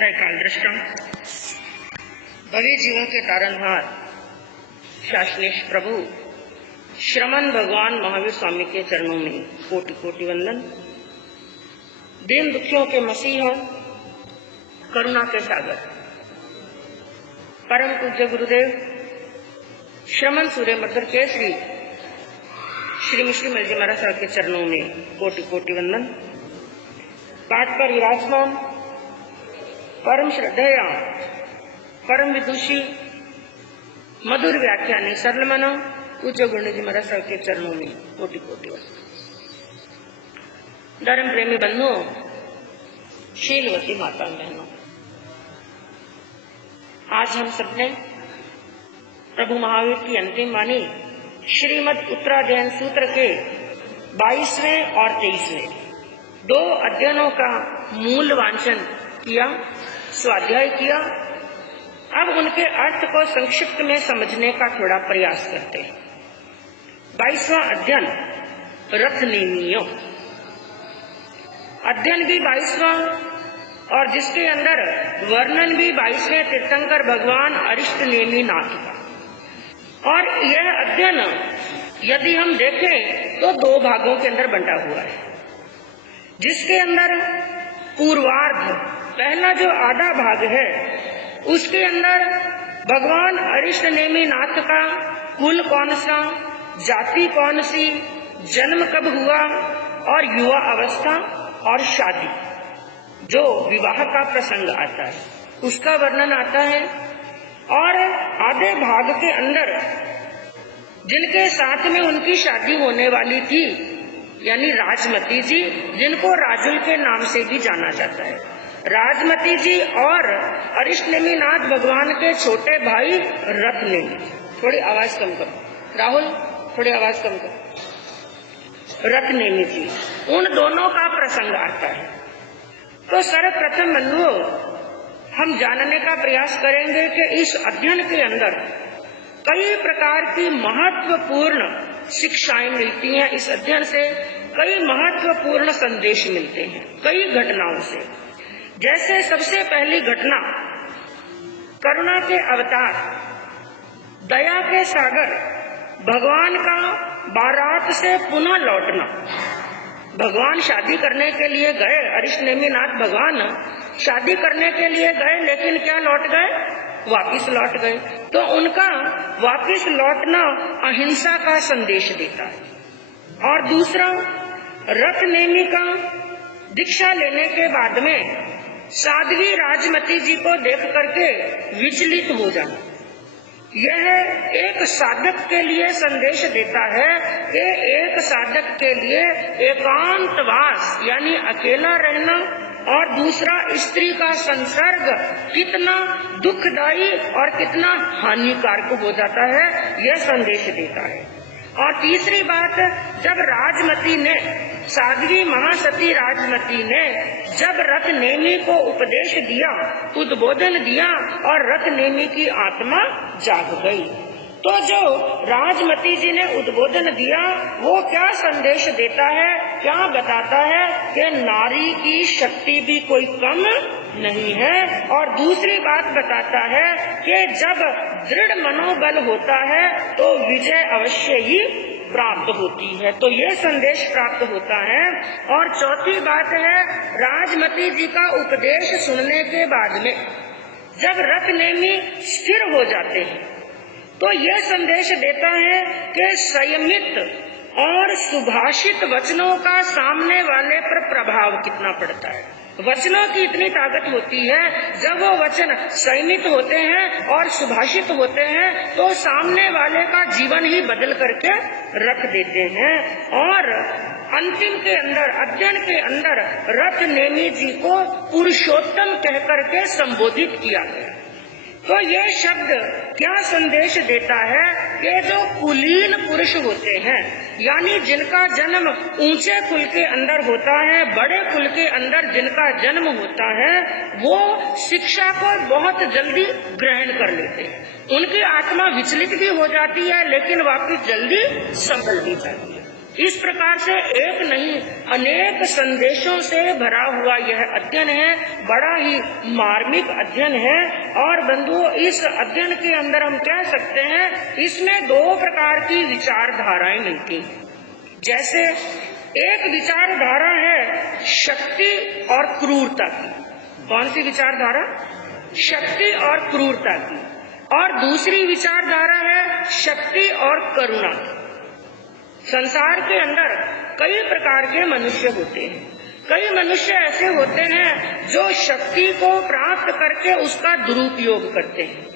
त्रैकाल दृष्टम भव्य जीवों के तारनहार शासनेश प्रभु श्रमण भगवान महावीर स्वामी के चरणों में कोटि कोटि वंदन। दीन दुखियों के मसीहा, करुणा के सागर, परम पूज्य गुरुदेव श्रमण सूर्य मर्दर केसरी श्री मिश्री मलजी महाराज साहब के चरणों में कोटि कोटि वंदन। पाठ पर विराजमान परम श्रद्धेय, परम विदुषी, मधुर व्याख्यानी सरल मनो पूज्य गुरु जी महाराज साहब के चरणों में कोटि कोटि वंदन। धर्म प्रेमी बंधुओं, शीलवती माता बहनों, आज हम सबने प्रभु महावीर की अंतिम वाणी श्रीमद् उत्तराध्ययन सूत्र के 22वें और 23वें दो अध्ययनों का मूल वांचन किया, स्वाध्याय किया। अब उनके अर्थ को संक्षिप्त में समझने का थोड़ा प्रयास करते हैं। 22वां अध्ययन रथ नेमियों, अध्ययन भी 22वां और जिसके अंदर वर्णन भी 22वें तीर्थंकर भगवान अरिष्ट नेमी नाथ का। और यह अध्ययन यदि हम देखें तो दो भागों के अंदर बंटा हुआ है, जिसके अंदर पूर्वार्ध पहला जो आधा भाग है उसके अंदर भगवान अरिष्ट नेमी नाथ का कुल कौन सा, जाति कौन सी, जन्म कब हुआ और युवा अवस्था और शादी, जो विवाह का प्रसंग आता है उसका वर्णन आता है। और आधे भाग के अंदर जिनके साथ में उनकी शादी होने वाली थी, यानी राजमती जी, जिनको राजुल के नाम से भी जाना जाता है, राजमती जी और अरिष्ट नेमी नाथ भगवान के छोटे भाई रथ नेमी। थोड़ी आवाज कम करो राहुल, थोड़ी आवाज कम करो। रथ नेमी जी, उन दोनों का प्रसंग आता है। तो सर्वप्रथम बंधुओं, हम जानने का प्रयास करेंगे कि इस अध्ययन के अंदर कई प्रकार की महत्वपूर्ण शिक्षाएं मिलती हैं। इस अध्ययन से कई महत्वपूर्ण संदेश मिलते हैं कई घटनाओं से। जैसे सबसे पहली घटना, करुणा के अवतार, दया के सागर भगवान का बारात से पुनः लौटना। भगवान शादी करने के लिए गए, अरिष्ट नेमी नाथ भगवान शादी करने के लिए गए, लेकिन क्या लौट गए? वापिस लौट गए। तो उनका वापिस लौटना अहिंसा का संदेश देता है। और दूसरा, रथ नेमी का दीक्षा लेने के बाद में साध्वी राजमती जी को देख करके विचलित हो जाना, यह एक साधक के लिए संदेश देता है कि एक साधक के लिए एकांतवास यानी अकेला रहना और दूसरा स्त्री का संसर्ग कितना दुखदायी और कितना हानिकारक हो जाता है, यह संदेश देता है। और तीसरी बात, जब राजमती ने, साध्वी महासती राजमती ने जब रथ नेमी को उपदेश दिया, उद्बोधन दिया और रथ नेमी की आत्मा जाग गई। तो जो राजमती जी ने उद्बोधन दिया वो क्या संदेश देता है, क्या बताता है कि नारी की शक्ति भी कोई कम नहीं है। और दूसरी बात बताता है कि जब दृढ़ मनोबल होता है तो विजय अवश्य ही प्राप्त होती है। तो ये संदेश प्राप्त होता है। और चौथी बात है, राजमती जी का उपदेश सुनने के बाद में जब रथ नेमी स्थिर हो जाते हैं तो यह संदेश देता है कि संयमित और सुभाषित वचनों का सामने वाले पर प्रभाव कितना पड़ता है। वचनों की इतनी ताकत होती है, जब वो वचन संयमित होते हैं और सुभाषित होते हैं तो सामने वाले का जीवन ही बदल करके रख देते हैं। और अंतिम के अंदर, अध्ययन के अंदर रथ नेमी जी को पुरुषोत्तम कह करके संबोधित किया गया। तो ये शब्द क्या संदेश देता है कि जो कुलीन पुरुष होते हैं, यानी जिनका जन्म ऊंचे कुल के अंदर होता है, बड़े कुल के अंदर जिनका जन्म होता है, वो शिक्षा को बहुत जल्दी ग्रहण कर लेते हैं। उनकी आत्मा विचलित भी हो जाती है लेकिन वापस जल्दी संभल भी जाती है। इस प्रकार से एक नहीं अनेक संदेशों से भरा हुआ यह अध्ययन है, बड़ा ही मार्मिक अध्ययन है। और बंधुओं, इस अध्ययन के अंदर हम कह सकते हैं इसमें दो प्रकार की विचारधाराएं मिलती हैं। जैसे एक विचारधारा है शक्ति और क्रूरता की। कौन सी विचारधारा? शक्ति और क्रूरता की। और दूसरी विचारधारा है शक्ति और करुणा की। संसार के अंदर कई प्रकार के मनुष्य होते हैं। कई मनुष्य ऐसे होते हैं जो शक्ति को प्राप्त करके उसका दुरुपयोग करते हैं,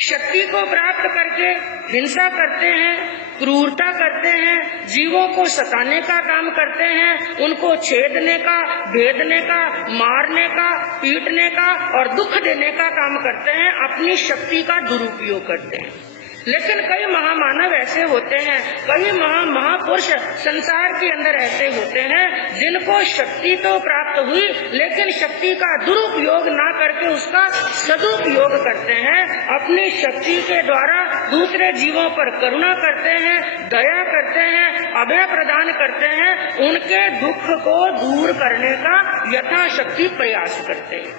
शक्ति को प्राप्त करके हिंसा करते हैं, क्रूरता करते हैं, जीवों को सताने का काम करते हैं, उनको छेदने का, भेदने का, मारने का, पीटने का और दुख देने का काम करते हैं, अपनी शक्ति का दुरुपयोग करते हैं। लेकिन कई महामानव ऐसे होते हैं, कई महापुरुष संसार के अंदर ऐसे होते हैं जिनको शक्ति तो प्राप्त हुई लेकिन शक्ति का दुरुपयोग ना करके उसका सदुपयोग करते हैं। अपनी शक्ति के द्वारा दूसरे जीवों पर करुणा करते हैं, दया करते हैं, अभय प्रदान करते हैं, उनके दुख को दूर करने का यथाशक्ति प्रयास करते हैं।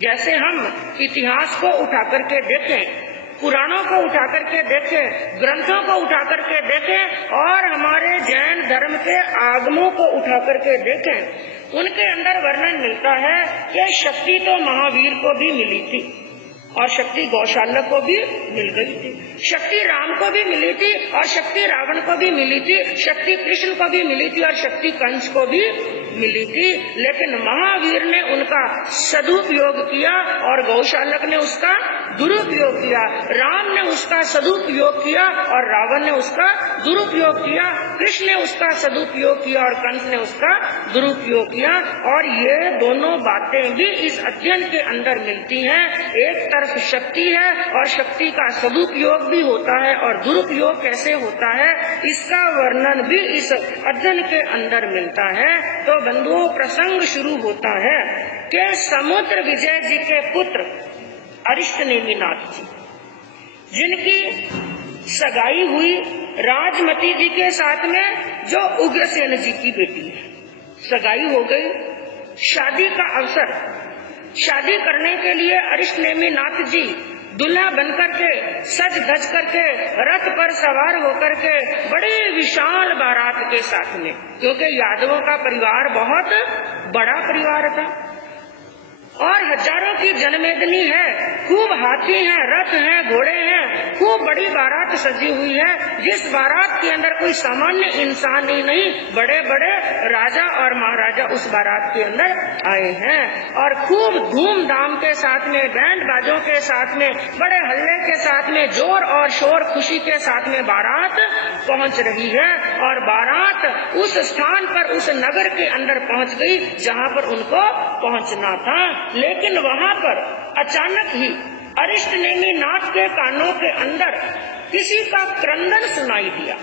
जैसे हम इतिहास को उठा करके देखें, पुराणों को उठा करके देखें, ग्रंथों को उठा करके देखें और हमारे जैन धर्म के आगमों को उठा करके देखें, उनके अंदर वर्णन मिलता है कि शक्ति तो महावीर को भी मिली थी और शक्ति गौशाला को भी मिल गई थी, शक्ति राम को भी मिली थी और शक्ति रावण को भी मिली थी, शक्ति कृष्ण को भी मिली थी और शक्ति कंस को भी मिली थी। लेकिन महावीर ने उनका सदुपयोग किया और गौशालक ने उसका दुरुपयोग किया, राम ने उसका सदुपयोग किया और रावण ने उसका दुरुपयोग किया, कृष्ण ने उसका सदुपयोग किया और कंस ने उसका दुरुपयोग किया। और ये दोनों बातें भी इस अध्ययन के अंदर मिलती हैं। एक तरफ शक्ति है और शक्ति का सदुपयोग भी होता है और दुरुपयोग कैसे होता है इसका वर्णन भी इस अध्ययन के अंदर मिलता है। तो बंधुओं, प्रसंग शुरू होता है कि समुद्र विजय जी के पुत्र अरिष्टनेमिनाथ जी, जिनकी सगाई हुई राजमती जी के साथ में जो उग्रसेन जी की बेटी है, सगाई हो गई, शादी का अवसर, शादी करने के लिए अरिष्टनेमिनाथ जी दूल्हा बनकर के सज धज करके रथ पर सवार होकर के बड़ी विशाल बारात के साथ में, क्योंकि यादवों का परिवार बहुत बड़ा परिवार था और हजारों की जनमेदनी है, खूब हाथी हैं, रथ हैं, घोड़े हैं, खूब बड़ी बारात सजी हुई है, जिस बारात के अंदर कोई सामान्य इंसान ही नहीं, बड़े बड़े राजा और महाराजा उस बारात के अंदर आए हैं और खूब धूमधाम के साथ में, बैंड बाजों के साथ में, बड़े हल्ले के साथ में, जोर और शोर खुशी के साथ में बारात पहुंच रही है। और बारात उस स्थान पर, उस नगर के अंदर पहुंच गई जहां पर उनको पहुंचना था। लेकिन वहां पर अचानक ही अरिष्टनेमिनाथ के कानों के अंदर किसी का क्रंदन सुनाई दिया,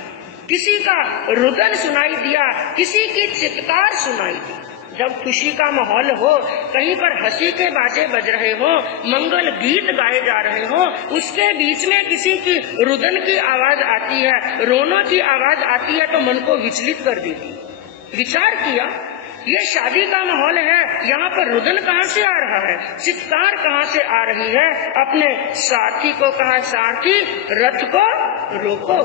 किसी का रुदन सुनाई दिया, किसी की चित्कार सुनाई दी। जब खुशी का माहौल हो, कहीं पर हंसी के बाजे बज रहे हो, मंगल गीत गाए जा रहे हो, उसके बीच में किसी की रुदन की आवाज आती है, रोने की आवाज आती है तो मन को विचलित कर देती। विचार किया, ये शादी का माहौल है, यहाँ पर रुदन कहाँ से आ रहा है, चित्कार कहाँ से आ रही है। अपने सारथी को कहा, सारथी रथ को रोको।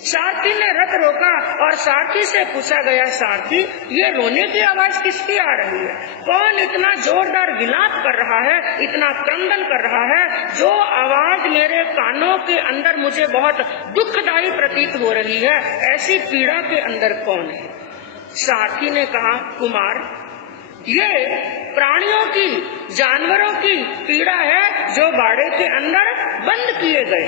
सारथी ने रथ रोका और सारथी से पूछा गया, सारथी ये रोने की आवाज किसकी आ रही है? कौन इतना जोरदार विलाप कर रहा है, इतना क्रंदन कर रहा है? जो आवाज मेरे कानों के अंदर मुझे बहुत दुखदायी प्रतीत हो रही है, ऐसी पीड़ा के अंदर कौन है? सारथी ने कहा, कुमार ये प्राणियों की, जानवरों की पीड़ा है जो बाड़े के अंदर बंद किए गए।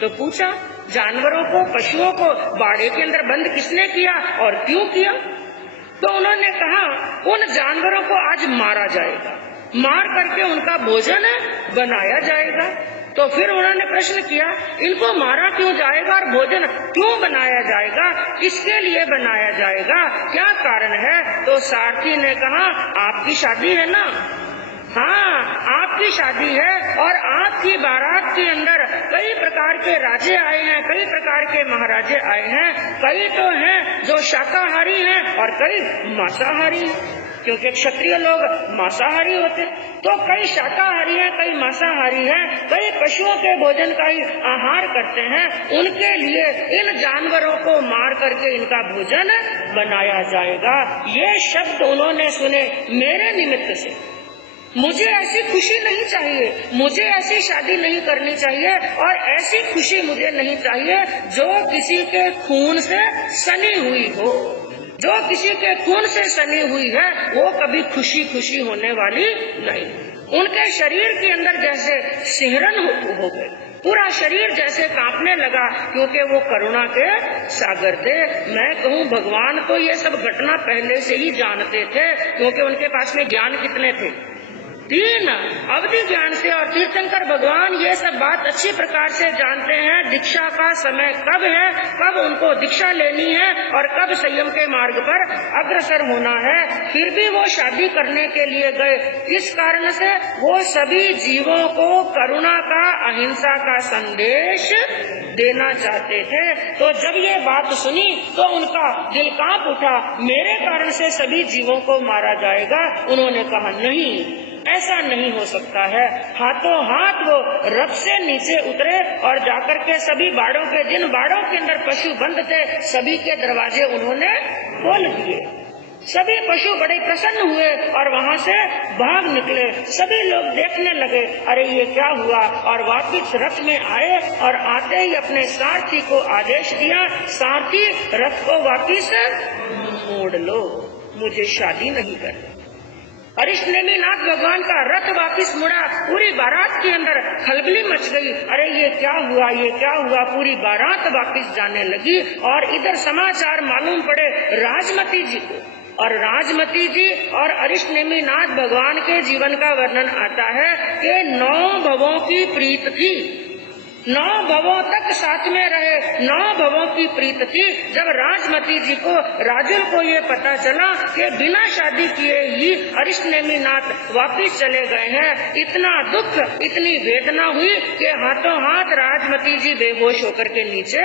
तो पूछा, जानवरों को, पशुओं को बाड़े के अंदर बंद किसने किया और क्यों किया? तो उन्होंने कहा, उन जानवरों को आज मारा जाएगा, मार करके उनका भोजन बनाया जाएगा। तो फिर उन्होंने प्रश्न किया, इनको मारा क्यों जाएगा और भोजन क्यों बनाया जाएगा, किसके लिए बनाया जाएगा, क्या कारण है? तो सारथी ने कहा, आपकी शादी है ना? हाँ, आपकी शादी है और आपकी बारात के अंदर कई प्रकार के राजे आए हैं, कई प्रकार के महाराजे आए हैं। कई तो हैं जो शाकाहारी हैं और कई मांसाहारी, क्योंकि क्षत्रिय लोग मांसाहारी होते, तो कई शाकाहारी हैं, कई मांसाहारी हैं, कई पशुओं के भोजन का ही आहार करते हैं। उनके लिए इन जानवरों को मार करके इनका भोजन बनाया जाएगा। ये शब्द उन्होंने सुने मेरे निमित्त से। मुझे ऐसी खुशी नहीं चाहिए, मुझे ऐसी शादी नहीं करनी चाहिए और ऐसी खुशी मुझे नहीं चाहिए जो किसी के खून से सनी हुई हो। जो किसी के खून से सनी हुई है वो कभी खुशी खुशी होने वाली नहीं। उनके शरीर के अंदर जैसे सिहरन हो गए, पूरा शरीर जैसे कांपने लगा, क्योंकि वो करुणा के सागर थे। मैं कहूँ भगवान तो ये सब घटना पहले से ही जानते थे, क्योंकि उनके पास में ज्ञान कितने थे, 3 अवधि ज्ञान से। और तीर्थंकर भगवान ये सब बात अच्छी प्रकार से जानते हैं, दीक्षा का समय कब है, कब उनको दीक्षा लेनी है और कब संयम के मार्ग पर अग्रसर होना है। फिर भी वो शादी करने के लिए गए, किस कारण से? वो सभी जीवों को करुणा का, अहिंसा का संदेश देना चाहते थे। तो जब ये बात सुनी तो उनका दिल कांप उठा, मेरे कारण से सभी जीवों को मारा जाएगा। उन्होंने कहा नहीं, ऐसा नहीं हो सकता है। हाथों हाथ वो रथ से नीचे उतरे और जाकर के सभी बाड़ों के, जिन बाड़ों के अंदर पशु बंद थे, सभी के दरवाजे उन्होंने खोल दिए। सभी पशु बड़े प्रसन्न हुए और वहाँ से भाग निकले। सभी लोग देखने लगे, अरे ये क्या हुआ, और वापिस रथ में आए और आते ही अपने सारथी को आदेश दिया, सारथी रथ को वापिस मोड़ लो, मुझे शादी नहीं करनी। अरिष्टनेमिनाथ भगवान का रथ वापिस मुड़ा, पूरी बारात के अंदर खलबली मच गई। अरे ये क्या हुआ, ये क्या हुआ, पूरी बारात वापिस जाने लगी। और इधर समाचार मालूम पड़े राजमती जी को, और राजमती जी और अरिष्टनेमिनाथ भगवान के जीवन का वर्णन आता है कि 9 भवों की प्रीत थी, 9 भवों तक साथ में रहे, 9 भवों की प्रीत थी। जब राजमती जी को, राजुल को ये पता चला कि बिना शादी किए ही अरिष्टनेमिनाथ वापिस चले गए हैं, इतना दुख, इतनी वेदना हुई कि हाथों हाथ राजमती जी बेहोश होकर के नीचे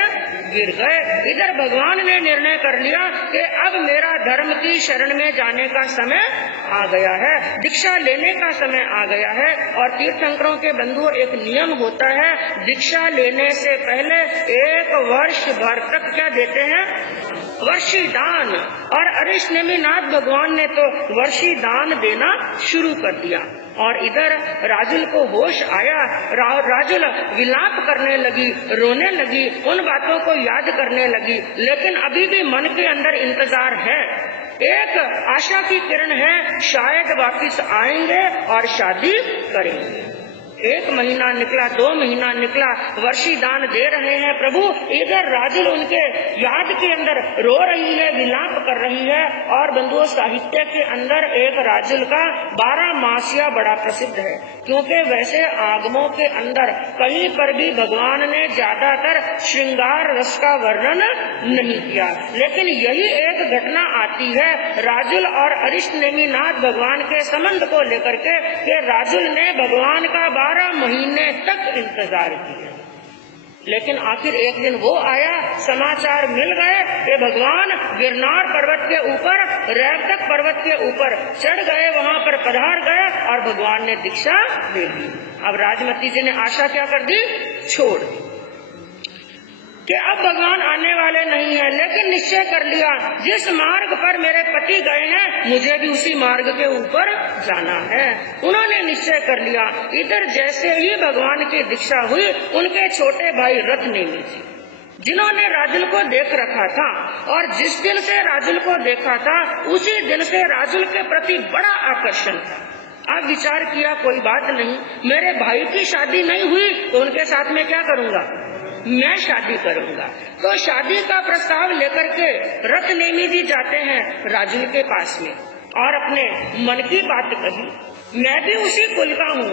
गिर गए। इधर भगवान ने निर्णय कर लिया कि अब मेरा धर्म की शरण में जाने का समय आ गया है, दीक्षा लेने का समय आ गया है। और तीर्थंकरों के बंधुओं, एक नियम होता है, दीक्षा लेने से पहले 1 वर्ष भर तक क्या देते हैं, वर्षी दान। और अरिष्टनेमिनाथ भगवान ने तो वर्षी दान देना शुरू कर दिया। और इधर राजुल को होश आया, राजुल विलाप करने लगी, रोने लगी, उन बातों को याद करने लगी। लेकिन अभी भी मन के अंदर इंतजार है, एक आशा की किरण है, शायद वापिस आएंगे और शादी करेंगे। 1 महीना निकला, 2 महीना निकला, वर्षी दान दे रहे हैं प्रभु। इधर राजुल उनके याद के अंदर रो रही है, विलाप कर रही है। और बंधुओं, साहित्य के अंदर एक राजुल का 12 मासिया बड़ा प्रसिद्ध है, क्योंकि वैसे आगमों के अंदर कहीं पर भी भगवान ने ज्यादातर श्रृंगार रस का वर्णन नहीं किया, लेकिन यही एक घटना आती है राजुल और अरिष्टनेमिनाथ भगवान के संबंध को लेकर के, कि राजुल ने भगवान का 12 महीने तक इंतजार किया। लेकिन आखिर एक दिन वो आया, समाचार मिल गए कि भगवान गिरनार पर्वत के ऊपर, रैवतक पर्वत के ऊपर चढ़ गए, वहाँ पर पधार गए और भगवान ने दीक्षा ले ली। अब राजमती जी ने आशा क्या कर दी, छोड़ दी कि अब भगवान आने वाले नहीं है। लेकिन निश्चय कर लिया, जिस मार्ग पर मेरे पति गए हैं मुझे भी उसी मार्ग के ऊपर जाना है। उन्होंने निश्चय कर लिया। इधर जैसे ही भगवान की दीक्षा हुई, उनके छोटे भाई रथनेमि जी, जिन्होंने राजुल को देख रखा था, और जिस दिन से राजुल को देखा था उसी दिन से राजुल के प्रति बड़ा आकर्षण था। अब विचार किया, कोई बात नहीं, मेरे भाई की शादी नहीं हुई तो उनके साथ में क्या करूंगा, मैं शादी करूंगा। तो शादी का प्रस्ताव लेकर के रथनेमि जी जाते हैं राजुल के पास में और अपने मन की बात कही। मैं भी उसी कुल का हूँ,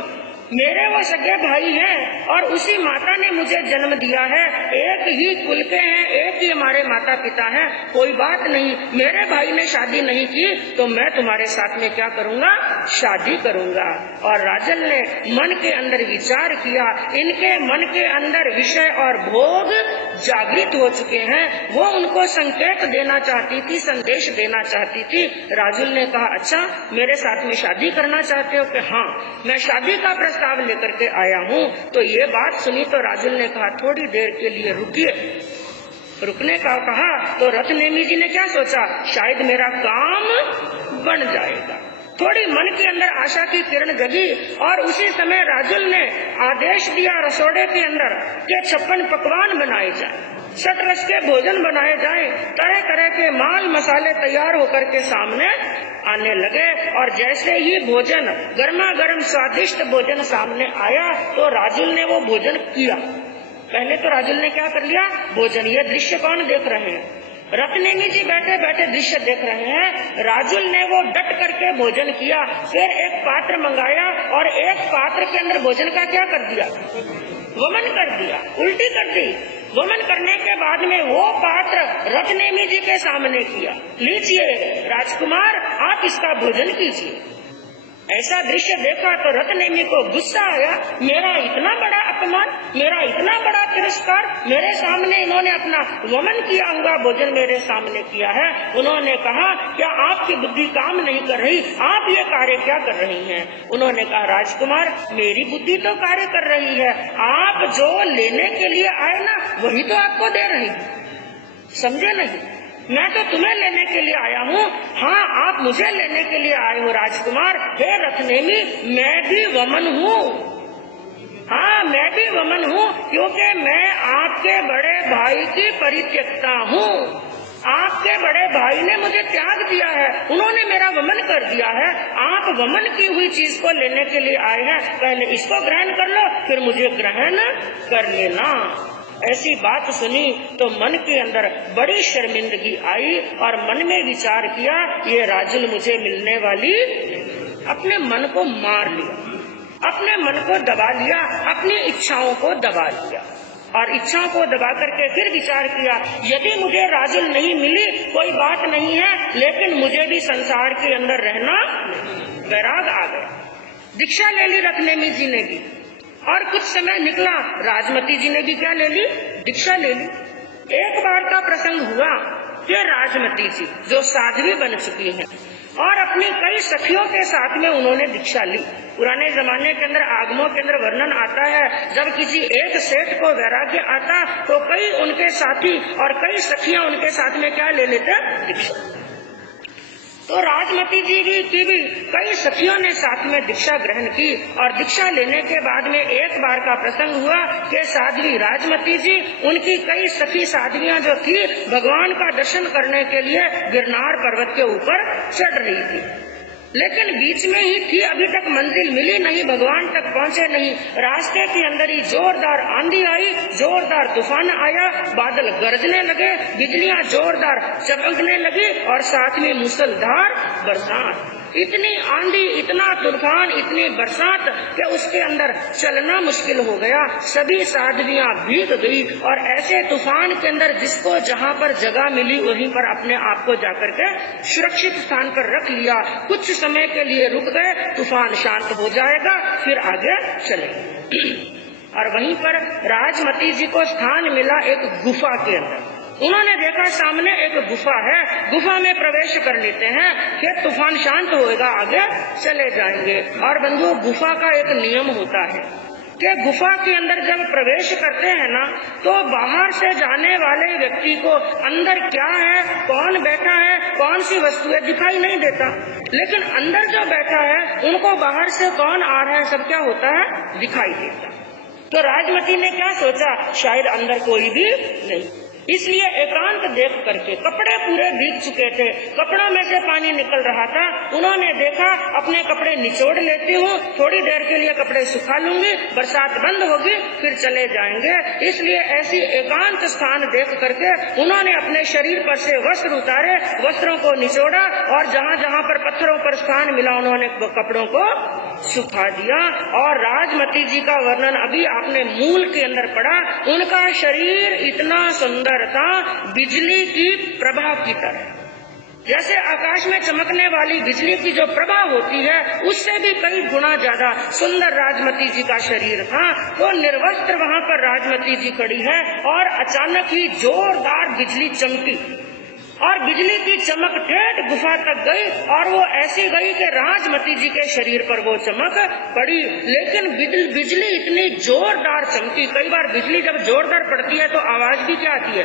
मेरे वो सगे भाई हैं और उसी माता ने मुझे जन्म दिया है, एक ही कुल के हैं, एक ही हमारे माता पिता हैं, कोई बात नहीं, मेरे भाई ने शादी नहीं की तो मैं तुम्हारे साथ में क्या करूँगा, शादी करूँगा। और राजन ने मन के अंदर विचार किया, इनके मन के अंदर विषय और भोग जागृत हो चुके हैं, वो उनको संकेत देना चाहती थी, संदेश देना चाहती थी। राजुल ने कहा, अच्छा मेरे साथ में शादी करना चाहते हो? कि हाँ, मैं शादी का प्रस्ताव लेकर के आया हूँ। तो ये बात सुनी तो राजुल ने कहा, थोड़ी देर के लिए रुकिए। रुकने का कहा तो रत्नेमी जी ने क्या सोचा, शायद मेरा काम बन जाएगा। थोड़ी मन के अंदर आशा की किरण जगी और उसी समय राजुल ने आदेश दिया रसोड़े के अंदर कि 56 पकवान बनाए जाए, 6 रस के भोजन बनाए जाएं, तरह तरह के माल मसाले तैयार होकर के सामने आने लगे। और जैसे ही भोजन, गर्मा गर्म स्वादिष्ट भोजन सामने आया तो राजुल ने वो भोजन किया। पहले तो राजुल ने क्या कर लिया, भोजन। ये दृश्य कौन देख रहे हैं, रत्नेमी जी बैठे बैठे दृश्य देख रहे हैं। राजुल ने वो डट करके भोजन किया, फिर एक पात्र मंगाया और एक पात्र के अंदर भोजन का क्या कर दिया, वमन कर दिया, उल्टी कर दी। वमन करने के बाद में वो पात्र रत्नेमी जी के सामने किया, लीजिए राजकुमार आप इसका भोजन कीजिए। ऐसा दृश्य देखा तो रत्नेमी को गुस्सा आया, मेरा इतना बड़ा अपमान, मेरा इतना बड़ा तिरस्कार, मेरे सामने इन्होंने अपना वमन किया हुआ भोजन मेरे सामने किया है। उन्होंने कहा, क्या आपकी बुद्धि काम नहीं कर रही, आप ये कार्य क्या कर रही हैं? उन्होंने कहा, राजकुमार मेरी बुद्धि तो कार्य कर रही है, आप जो लेने के लिए आए ना वही तो आपको दे रही, समझे नहीं? मैं तो तुम्हें लेने के लिए आया हूँ। हाँ, आप मुझे लेने के लिए आए हो राजकुमार। हे रत्नेमी, मैं भी वमन हूँ। हाँ, मैं भी वमन हूँ, क्योंकि मैं आपके बड़े भाई की परित्यक्ता हूँ। आपके बड़े भाई ने मुझे त्याग दिया है, उन्होंने मेरा वमन कर दिया है। आप वमन की हुई चीज को लेने के लिए आए हैं, पहले इसको ग्रहण कर लो, फिर मुझे ग्रहण कर लेना। ऐसी बात सुनी तो मन के अंदर बड़ी शर्मिंदगी आई और मन में विचार किया, ये राजुल मुझे मिलने वाली। अपने मन को मार लिया, अपने मन को दबा लिया, अपनी इच्छाओं को दबा लिया और इच्छाओं को दबा करके फिर विचार किया, यदि मुझे राजुल नहीं मिली कोई बात नहीं है, लेकिन मुझे भी संसार के अंदर रहना। वैराग आ गया। दीक्षा ले ली रत्नेमी जी ने भी और कुछ समय निकला, राजमती जी ने भी क्या ले ली, दीक्षा ले ली। एक बार का प्रसंग हुआ कि राजमती जी जो साध्वी बन चुकी हैं और अपनी कई सखियों के साथ में उन्होंने दीक्षा ली। पुराने जमाने के अंदर आगमों के अंदर वर्णन आता है, जब किसी एक सेठ को वैराग्य आता तो कई उनके साथी और कई सखियां उनके साथ में क्या ले लेते, दीक्षा। तो राजमती जी की भी कई सखियों ने साथ में दीक्षा ग्रहण की और दीक्षा लेने के बाद में एक बार का प्रसंग हुआ कि साध्वी राजमती जी, उनकी कई सखी साध्वियां जो थी भगवान का दर्शन करने के लिए गिरनार पर्वत के ऊपर चढ़ रही थी, लेकिन बीच में ही थी, अभी तक मंजिल मिली नहीं, भगवान तक पहुंचे नहीं। रास्ते के अंदर ही जोरदार आंधी आई, जोरदार तूफान आया, बादल गरजने लगे, बिजलियां जोरदार चमकने लगी और साथ में मूसलधार बरसात। इतनी आंधी, इतना तूफान, इतनी बरसात कि उसके अंदर चलना मुश्किल हो गया। सभी साध्वियां भीग गई और ऐसे तूफान के अंदर जिसको जहां पर जगह मिली वहीं पर अपने आप को जाकर के सुरक्षित स्थान पर रख लिया। कुछ समय के लिए रुक गए, तूफान शांत हो जाएगा फिर आगे चलेंगे। और वहीं पर राजमती जी को स्थान मिला एक गुफा के अंदर। उन्होंने देखा सामने एक गुफा है, गुफा में प्रवेश कर लेते हैं, फिर तूफान शांत होएगा आगे चले जाएंगे। और बंधु, गुफा का एक नियम होता है कि गुफा के अंदर जब प्रवेश करते हैं ना तो बाहर से जाने वाले व्यक्ति को अंदर क्या है, कौन बैठा है, कौन सी वस्तु है दिखाई नहीं देता, लेकिन अंदर जो बैठा है उनको बाहर से कौन आ रहा है सब क्या होता है, दिखाई देता। तो राजमती ने क्या सोचा, शायद अंदर कोई भी नहीं, इसलिए एकांत देख करके, कपड़े पूरे भीग चुके थे, कपड़ों में से पानी निकल रहा था, उन्होंने देखा अपने कपड़े निचोड़ लेती हूँ, थोड़ी देर के लिए कपड़े सुखा लूंगी, बरसात बंद होगी फिर चले जाएंगे। इसलिए ऐसी एकांत स्थान देख करके उन्होंने अपने शरीर पर से वस्त्र उतारे, वस्त्रों को निचोड़ा और जहाँ जहाँ पर पत्थरों पर स्थान मिला उन्होंने कपड़ों को सुखा दिया। और राजमती जी का वर्णन अभी आपने मूल के अंदर पढ़ा। उनका शरीर इतना सुंदर था, बिजली की प्रभा की तरह, जैसे आकाश में चमकने वाली बिजली की जो प्रभा होती है उससे भी कई गुना ज्यादा सुंदर राजमती जी का शरीर था। वो निर्वस्त्र वहाँ पर राजमती जी खड़ी है और अचानक ही जोरदार बिजली चमकी और बिजली की चमक ठेठ गुफा तक गई और वो ऐसी गई कि राजमती जी के शरीर पर वो चमक पड़ी। लेकिन बिजली इतनी जोरदार चमकी, कई बार बिजली जब जोरदार पड़ती है तो आवाज भी क्या आती है,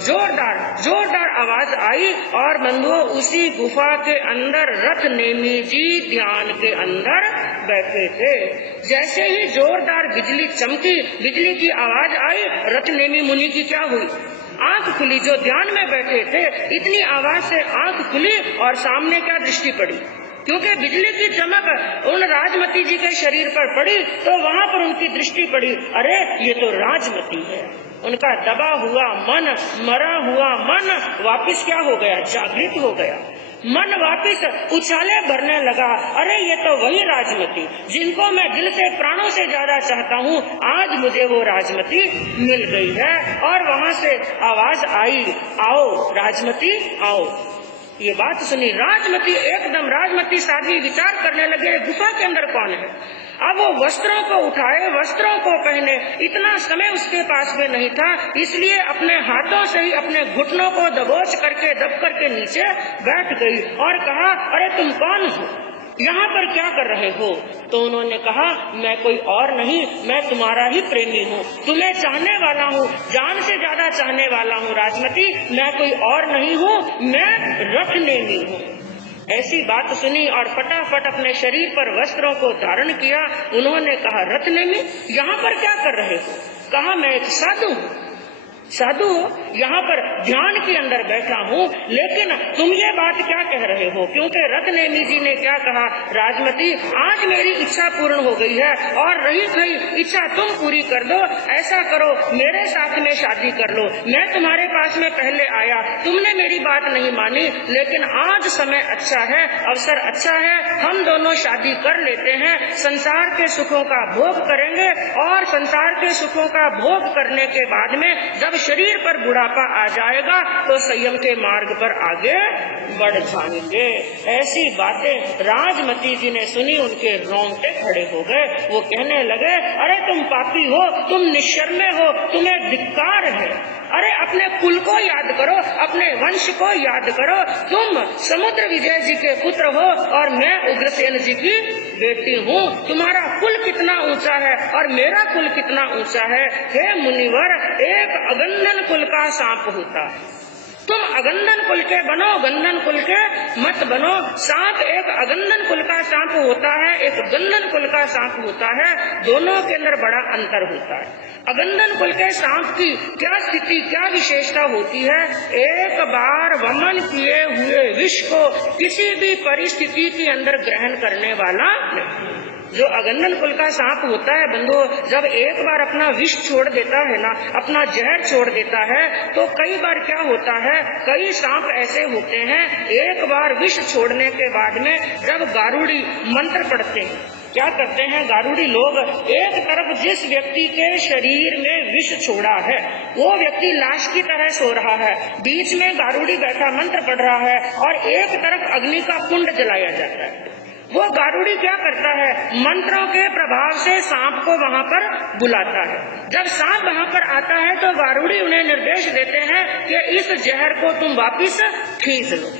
जोरदार आवाज आई। और बंधुओं, उसी गुफा के अंदर रत्नेमी जी ध्यान के अंदर बैठे थे। जैसे ही जोरदार बिजली चमकी, बिजली की आवाज आई, रत्नेमी मुनि की क्या हुई, आंख खुली। जो ध्यान में बैठे थे, इतनी आवाज से आंख खुली और सामने क्या दृष्टि पड़ी, क्योंकि बिजली की चमक उन राजमती जी के शरीर पर पड़ी तो वहाँ पर उनकी दृष्टि पड़ी, अरे ये तो राजमती है। उनका दबा हुआ मन, मरा हुआ मन वापिस क्या हो गया, जागृत हो गया। मन वापिस उछाले भरने लगा, अरे ये तो वही राजमती जिनको मैं दिल से प्राणों से ज्यादा चाहता हूँ, आज मुझे वो राजमती मिल गई है। और वहाँ से आवाज आई, आओ राजमती आओ। ये बात सुनी राजमती, एकदम राजमती साधी विचार करने लगे, गुफा के अंदर कौन है। अब वो वस्त्रों को उठाए, वस्त्रों को पहने, इतना समय उसके पास में नहीं था, इसलिए अपने हाथों से ही अपने घुटनों को दबोच करके दब करके नीचे बैठ गई और कहा, अरे तुम कौन हो, यहाँ पर क्या कर रहे हो। तो उन्होंने कहा, मैं कोई और नहीं, मैं तुम्हारा ही प्रेमी हूँ, तुम्हें चाहने वाला हूँ, जान से ज्यादा चाहने वाला हूँ राजमती, मैं कोई और नहीं हूँ, मैं रत्नेमी हूँ। ऐसी बात सुनी और फटाफट अपने शरीर पर वस्त्रों को धारण किया। उन्होंने कहा, रत्नेमी यहाँ पर क्या कर रहे हो। कहा, मैं एक साधु हूँ, साधु यहाँ पर ध्यान के अंदर बैठा हूँ, लेकिन तुम ये बात क्या कह रहे हो। क्योंकि रत्नेमी जी ने क्या कहा, राजमती आज मेरी इच्छा पूर्ण हो गई है और रही गई इच्छा तुम पूरी कर दो। ऐसा करो, मेरे साथ में शादी कर लो। मैं तुम्हारे पास में पहले आया, तुमने मेरी बात नहीं मानी, लेकिन आज समय अच्छा है, अवसर अच्छा है, हम दोनों शादी कर लेते हैं, संसार के सुखों का भोग करेंगे और संसार के सुखों का भोग करने के बाद में जब शरीर पर बुढ़ापा आ जाएगा तो संयम के मार्ग पर आगे बढ़ जाएंगे। ऐसी बातें राजमती जी ने सुनी, उनके रोंगटे खड़े हो गए। वो कहने लगे, अरे तुम पापी हो, तुम निशर्मे हो, तुम्हें धिक्कार है। अरे अपने कुल को याद करो, अपने वंश को याद करो। तुम समुद्र विजय जी के पुत्र हो और मैं उग्रसेन जी की बेटी हूँ। तुम्हारा कुल कितना ऊंचा है और मेरा कुल कितना ऊंचा है। हे मुनिवर, एक अगंधन कुल का सांप होता है, तुम अगंधन कुल के बनो, गंधन कुल के मत बनो। सांप एक अगंधन कुल का सांप होता है, एक गंधन कुल का सांप होता है, दोनों के अंदर बड़ा अंतर होता है। अगंधन कुल के सांप की क्या स्थिति, क्या विशेषता होती है, एक बार वमन किए हुए विष को किसी भी परिस्थिति के अंदर ग्रहण करने वाला नहीं। जो अगंधन कुल का सांप होता है बंधुओं, जब एक बार अपना विष छोड़ देता है ना, अपना जहर छोड़ देता है, तो कई बार क्या होता है, कई सांप ऐसे होते हैं, एक बार विष छोड़ने के बाद में जब गारुड़ी मंत्र पढ़ते हैं, क्या करते हैं गारुड़ी लोग, एक तरफ जिस व्यक्ति के शरीर में विष छोड़ा है वो व्यक्ति लाश की तरह सो रहा है, बीच में गारुड़ी बैठा मंत्र पढ़ रहा है और एक तरफ अग्नि का कुंड जलाया जाता है। वो गारुड़ी क्या करता है, मंत्रों के प्रभाव से सांप को वहाँ पर बुलाता है। जब सांप वहाँ पर आता है तो गारुड़ी उन्हें निर्देश देते हैं कि इस जहर को तुम वापिस खींच लो।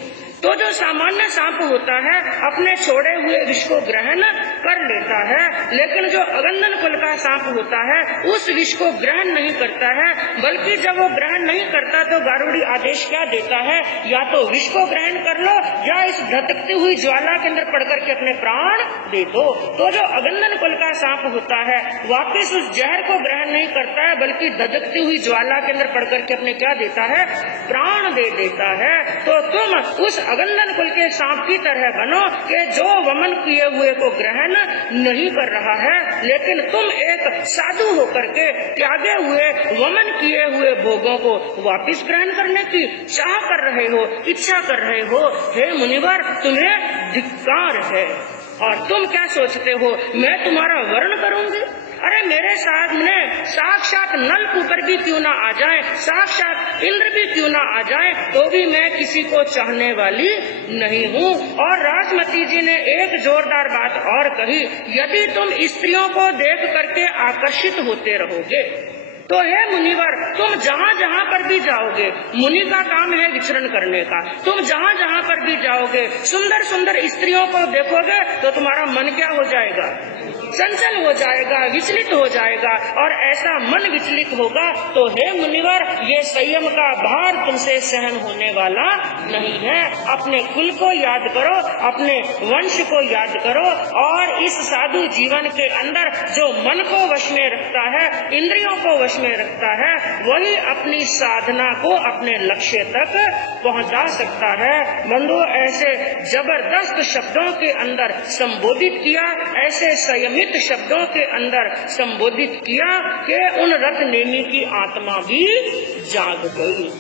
तो जो सामान्य सांप होता है अपने छोड़े हुए विष को ग्रहण कर लेता है, लेकिन जो अगंधन कुल का सांप होता है उस विष को ग्रहण नहीं करता है, बल्कि जब वो ग्रहण नहीं करता तो गारुड़ी आदेश क्या देता है, या तो विष को ग्रहण कर लो या इस धधकती हुई ज्वाला के अंदर पड़ करके अपने प्राण दे दो। तो जो अगंधन कुल का सांप होता है वापिस उस जहर को ग्रहण नहीं करता है, बल्कि धधकती हुई ज्वाला के अंदर पड़ करके अपने क्या देता है, प्राण दे देता है। तो तुम उस अगंधन कुल के सांप की तरह बनो कि जो वमन किए हुए को ग्रहण नहीं कर रहा है, लेकिन तुम एक साधु होकर के त्यागे हुए वमन किए हुए भोगों को वापिस ग्रहण करने की चाह कर रहे हो, इच्छा कर रहे हो। हे मुनिवर, तुम्हें धिक्कार है। और तुम क्या सोचते हो मैं तुम्हारा वर्ण करूंगी? अरे मेरे सामने साक्षात नलकूबर भी क्यों ना आ जाए, साक्षात इंद्र भी क्यों ना आ जाए, तो भी मैं किसी को चाहने वाली नहीं हूँ। और राजमती जी ने एक जोरदार बात और कही, यदि तुम स्त्रियों को देख करके आकर्षित होते रहोगे तो हे मुनिवर, तुम जहाँ जहाँ पर भी जाओगे, मुनि का काम है विचरण करने का, तुम जहाँ जहाँ पर भी जाओगे सुंदर सुंदर स्त्रियों को देखोगे तो तुम्हारा मन क्या हो जाएगा? चंचल हो जाएगा, विचलित हो जाएगा। और ऐसा मन विचलित होगा तो हे मुनिवर, ये संयम का भार तुमसे सहन होने वाला नहीं है। अपने कुल को याद करो, अपने वंश को याद करो, और इस साधु जीवन के अंदर जो मन को वश में रखता है, इंद्रियों को वश में रखता है, वही अपनी साधना को अपने लक्ष्य तक पहुंचा सकता है। बंधु, ऐसे जबरदस्त शब्दों के अंदर संबोधित किया, ऐसे संयमित शब्दों के अंदर संबोधित किया कि उन रथ नेमी की आत्मा भी जाग गई।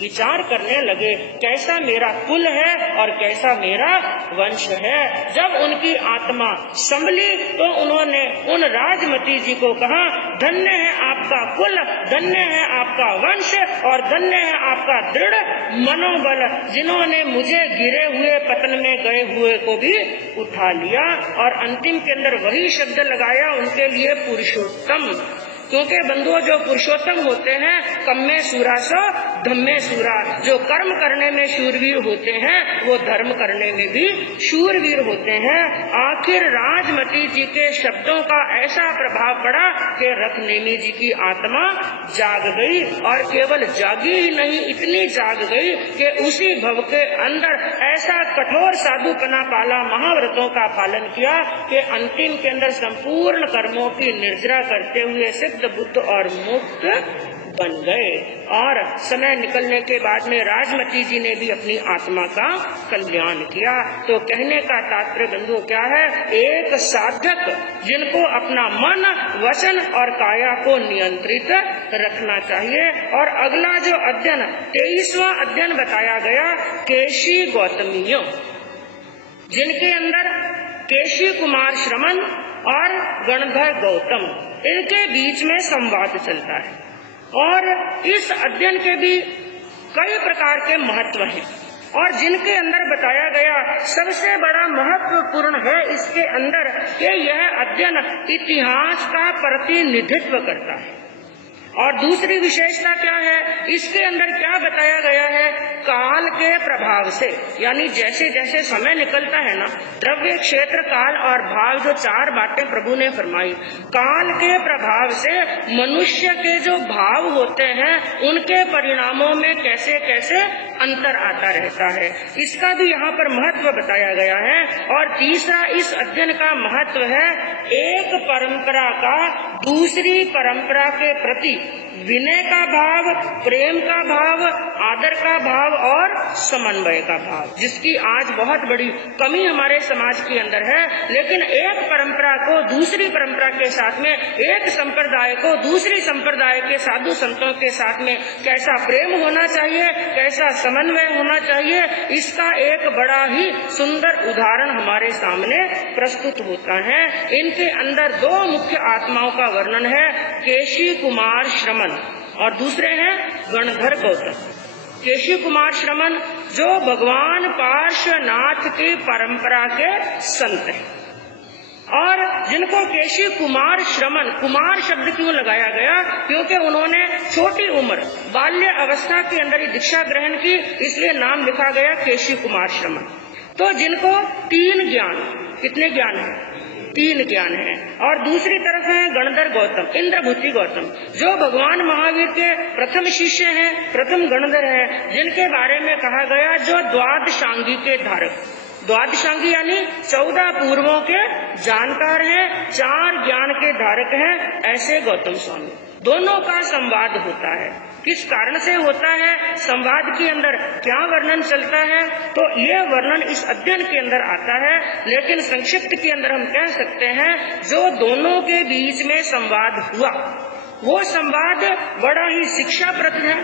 विचार करने लगे कैसा मेरा कुल है और कैसा मेरा वंश है। जब उनकी आत्मा संभली तो उन्होंने उन राजमती जी को कहा, धन्य है आपका कुल, धन्य है आपका वंश और धन्य है आपका दृढ़ मनोबल, जिन्होंने मुझे गिरे हुए पतन में गए हुए को भी उठा लिया। और अंतिम के अंदर वही शब्द लगाया उनके लिए, पुरुषोत्तम। क्योंकि बंधुओं, जो पुरुषोत्तम होते हैं, कम्मे सूरा सो धम्मे सूरा, जो कर्म करने में शूरवीर होते हैं वो धर्म करने में भी शूरवीर होते हैं। आखिर राजमती जी के शब्दों का ऐसा प्रभाव पड़ा कि रथनेमी जी की आत्मा जाग गई, और केवल जागी ही नहीं, इतनी जाग गई कि उसी भव के अंदर ऐसा कठोर साधुपना पाला, महाव्रतों का पालन किया कि अंतिम के अंदर संपूर्ण कर्मों की निर्जरा करते हुए सिद्ध बुद्ध और मुक्त बन गए। और समय निकलने के बाद में राजमती जी ने भी अपनी आत्मा का कल्याण किया। तो कहने का तात्पर्य बंधुओं क्या है? एक साधक जिनको अपना मन, वचन और काया को नियंत्रित रखना चाहिए। और अगला जो अध्ययन 23वां अध्ययन बताया गया, केशी गौतमियों, जिनके अंदर केशी कुमार श्रमण और गणधर गौतम, इनके बीच में संवाद चलता है। और इस अध्ययन के भी कई प्रकार के महत्व हैं, और जिनके अंदर बताया गया सबसे बड़ा महत्वपूर्ण है इसके अंदर कि यह अध्ययन इतिहास का प्रतिनिधित्व करता है। और दूसरी विशेषता क्या है, इसके अंदर क्या बताया गया है? काल के प्रभाव से, यानी जैसे जैसे समय निकलता है ना, द्रव्य, क्षेत्र, काल और भाव, जो चार बातें प्रभु ने फरमाई, काल के प्रभाव से मनुष्य के जो भाव होते हैं उनके परिणामों में कैसे कैसे अंतर आता रहता है, इसका भी यहाँ पर महत्व बताया गया है। और तीसरा इस अध्ययन का महत्व है, एक परंपरा का दूसरी परंपरा के प्रति विनय का भाव, प्रेम का भाव, आदर का भाव और समन्वय का भाव, जिसकी आज बहुत बड़ी कमी हमारे समाज के अंदर है। लेकिन एक परंपरा को दूसरी परंपरा के साथ में, एक संप्रदाय को दूसरी संप्रदाय के साधु संतों के साथ में कैसा प्रेम होना चाहिए, कैसा समन्वय होना चाहिए, इसका एक बड़ा ही सुंदर उदाहरण हमारे सामने प्रस्तुत होता है। इनके अंदर दो मुख्य आत्माओं का वर्णन है, केशी कुमार श्रमण और दूसरे हैं गणधर गौतम। केशी कुमार श्रमण जो भगवान पार्श्वनाथ की परंपरा के संत हैं, और जिनको केशी कुमार श्रमण, कुमार शब्द क्यों लगाया गया? क्योंकि उन्होंने छोटी उम्र, बाल्य अवस्था के अंदर ही दीक्षा ग्रहण की, इसलिए नाम लिखा गया केशी कुमार श्रमण। तो जिनको तीन ज्ञान, कितने ज्ञान है? तीन ज्ञान है। और दूसरी तरफ है गणधर गौतम, इंद्रभूति गौतम, जो भगवान महावीर के प्रथम शिष्य हैं, प्रथम गणधर हैं, जिनके बारे में कहा गया जो द्वादशांगी के धारक, द्वादशांगी यानी 14 पूर्वों के जानकार हैं, 4 ज्ञान के धारक हैं, ऐसे गौतम स्वामी। दोनों का संवाद होता है। किस कारण से होता है, संवाद के अंदर क्या वर्णन चलता है, तो ये वर्णन इस अध्ययन के अंदर आता है। लेकिन संक्षिप्त के अंदर हम कह सकते हैं, जो दोनों के बीच में संवाद हुआ वो संवाद बड़ा ही शिक्षाप्रद है,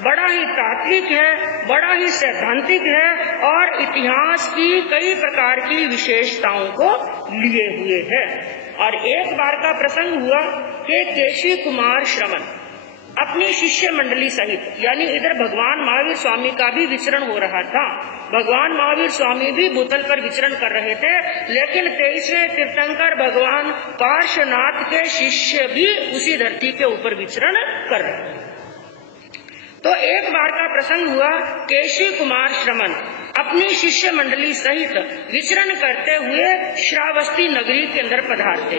बड़ा ही तात्विक है, बड़ा ही सैद्धांतिक है और इतिहास की कई प्रकार की विशेषताओं को लिए हुए है। और एक बार का प्रसंग हुआ कि केशी कुमार श्रमण अपनी शिष्य मंडली सहित, यानी इधर भगवान महावीर स्वामी का भी विचरण हो रहा था। भगवान महावीर स्वामी भी भूतल पर विचरण कर रहे थे, लेकिन 23वें तीर्थंकर भगवान पार्श्वनाथ के शिष्य भी उसी धरती के ऊपर विचरण कर रहे थे। तो एक बार का प्रसंग हुआ, केशी कुमार श्रमण अपनी शिष्य मंडली सहित विचरण करते हुए श्रावस्ती नगरी के अंदर पधारते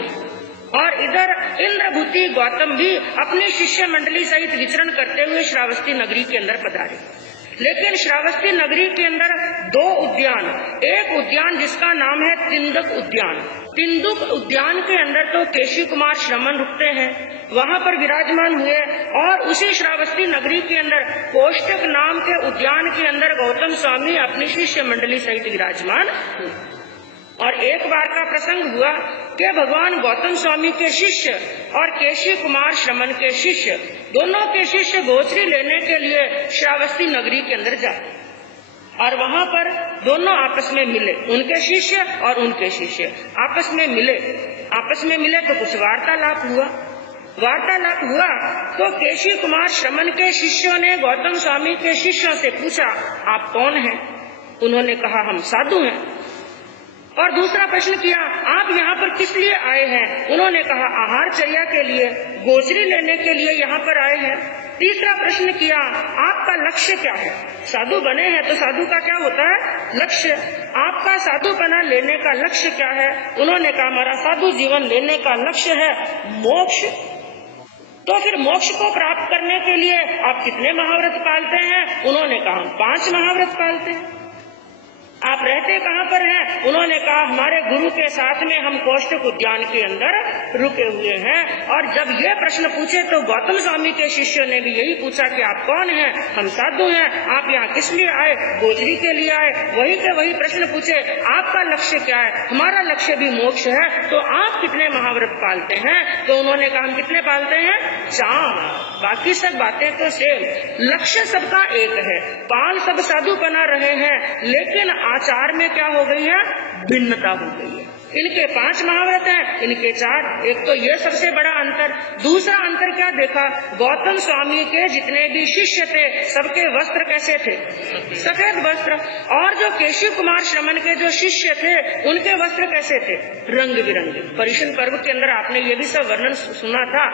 और इधर इंद्रभूति गौतम भी अपनी शिष्य मंडली सहित विचरण करते हुए श्रावस्ती नगरी के अंदर पधारे। लेकिन श्रावस्ती नगरी के अंदर दो उद्यान, एक उद्यान जिसका नाम है तिंदुक उद्यान, तिंदुक उद्यान के अंदर तो केशी कुमार श्रमण रुकते हैं, वहां पर विराजमान हुए। और उसी श्रावस्ती नगरी के अंदर कोष्टक नाम के उद्यान के अंदर गौतम स्वामी अपनी शिष्य मंडली सहित विराजमान हुए। और एक बार का प्रसंग हुआ कि भगवान गौतम स्वामी के शिष्य और केशी कुमार श्रमण के शिष्य, दोनों के शिष्य गोचरी लेने के लिए श्रावस्ती नगरी के अंदर जाते और वहां पर दोनों आपस में मिले, उनके शिष्य और उनके शिष्य आपस में मिले तो कुछ वार्तालाप हुआ तो केशी कुमार श्रमण के शिष्यों ने गौतम स्वामी के शिष्यों से पूछा, आप कौन हैं? उन्होंने कहा, हम साधु हैं। और दूसरा प्रश्न किया, आप यहाँ पर किस लिए आए हैं? उन्होंने कहा, आहारचर्या के लिए, गोचरी लेने के लिए यहाँ पर आए हैं। तीसरा प्रश्न किया, आपका लक्ष्य क्या है? साधु बने हैं तो साधु का क्या होता है? लक्ष्य। आपका साधुपना लेने का लक्ष्य क्या है? उन्होंने कहा, हमारा साधु जीवन लेने का लक्ष्य है मोक्ष। तो फिर मोक्ष को प्राप्त करने के लिए आप कितने महाव्रत पालते हैं? उन्होंने कहा, हम 5 महाव्रत पालते हैं। आप रहते कहाँ पर हैं? उन्होंने कहा, हमारे गुरु के साथ में हम कोष्टक उद्यान के अंदर रुके हुए हैं। और जब ये प्रश्न पूछे तो गौतम स्वामी के शिष्यों ने भी यही पूछा कि आप कौन हैं? हम साधु हैं। आप यहाँ किस लिए आए? गोचरी के लिए आए। वही के वही प्रश्न पूछे, आपका लक्ष्य क्या है? हमारा लक्ष्य भी मोक्ष है। तो आप कितने महाव्रत पालते हैं? तो उन्होंने कहा, हम कितने पालते हैं? 4। बाकी सब बातें तो सेम, लक्ष्य सबका एक है, पाल सब साधु बना रहे हैं, लेकिन आचार में क्या हो गई है? भिन्नता हो गई है। इनके 5 महाव्रत हैं, इनके 4। एक तो ये सबसे बड़ा अंतर। दूसरा अंतर क्या देखा? गौतम स्वामी के जितने भी शिष्य थे सबके वस्त्र कैसे थे? सफेद वस्त्र। और जो केशी कुमार श्रमण के जो शिष्य थे उनके वस्त्र कैसे थे? रंग बिरंगे। परिशन पर्व के अंदर आपने ये भी सब वर्णन सुना था।